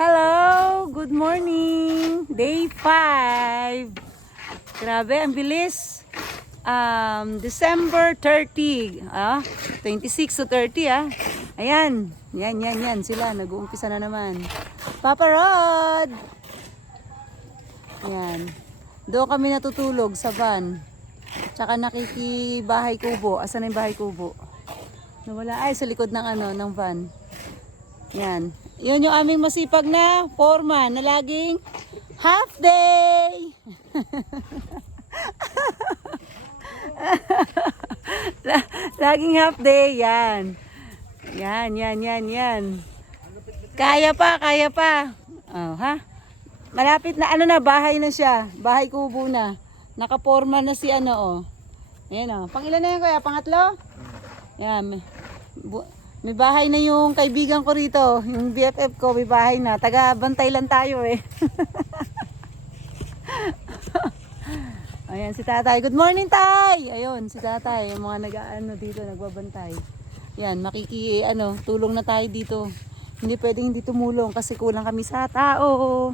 Hello! Good morning! Day 5. Grabe, ang bilis. December 30. 26 to 30 Ayan. Yan. Sila, nag-uumpisa na naman. Papa Rod! Ayan. Doon kami natutulog sa van. Tsaka nakikibahay kubo. Asan na yung bahay kubo? Nawala ay sa likod ng van. Yan. Yan yung aming masipag na foreman na laging half day. Laging half day. Yan. Yan. Kaya pa. Oh, ha? Malapit na bahay na siya. Bahay kubo na. Naka-foreman na si oh. Ayan Pangilan na yan kuya? Pangatlo? Yan. May bahay na yung kaibigan ko rito. Yung BFF ko, may bahay na. Taga-bantay lang tayo Ayan si tatay. Good morning, tay! Ayun, si tatay. Yung mga dito, nagbabantay. Yan, tulong na tayo dito. Hindi pwedeng hindi tumulong kasi kulang kami sa tao.